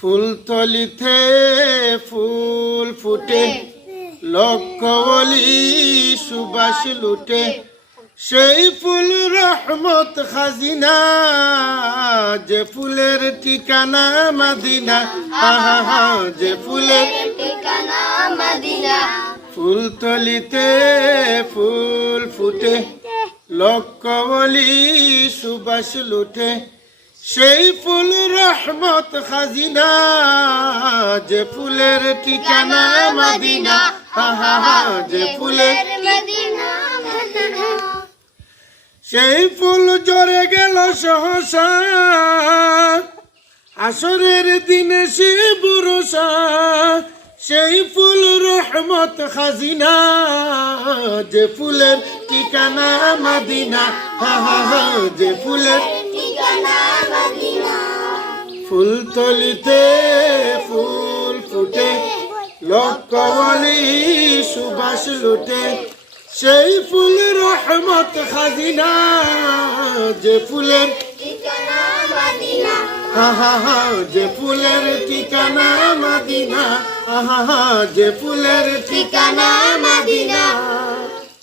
ফুলতলিতে ফুল ফুটে, লক্ষ ওলি সুবাস লুটে, সেই ফুল রহমত খাজিনা, যে ফুলের ঠিকানা মদিনা। যে ফুলের ঠিকানা মদিনা। ফুলতলিতে ফুল ফুটে, লক্ষ ওলি সুবাস লুটে, সেই ফুল রহমত খাজিনা, যে ফুলের ঠিকানা মদিনা। যে ফুলের মদিনা। সেই ফুল জরে গেল সহসা, আসরের দিনে সে ভরসা, সেই ফুল রহমত খাজিনা, যে ফুলের ঠিকানা মদিনা। যে ফুলের ঠিকানা মদিনা। ফুলতলিতে ফুল ফুটে, লক্ষ ওলি সুবাস লুটে, সেই ফুল রহমত খাজিনা, যে ফুলের ঠিকানা মদিনা। যে ফুলের ঠিকানা মদিনা। যে ফুলের ঠিকানা মদিনা।